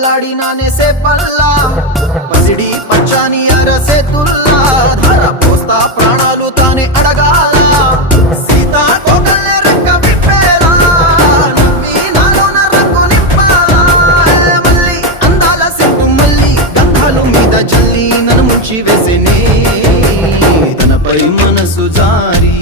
అల్లాడినానేసే పల్లా పసిడి పచ్చాని అరసే తుల్లా ధార పోస్తా ప్రాణాలు తానే అడగాల సీతా కోకల్లే రెక్క విప్పేలా నవ్వి నాలోన రంగు నింపాలా మళ్ళీ అందాల సెట్టు మళ్ళీ గంధాలు మీద జల్లి నన్ను ముంచి వేసేనే తనపై మనసు జారి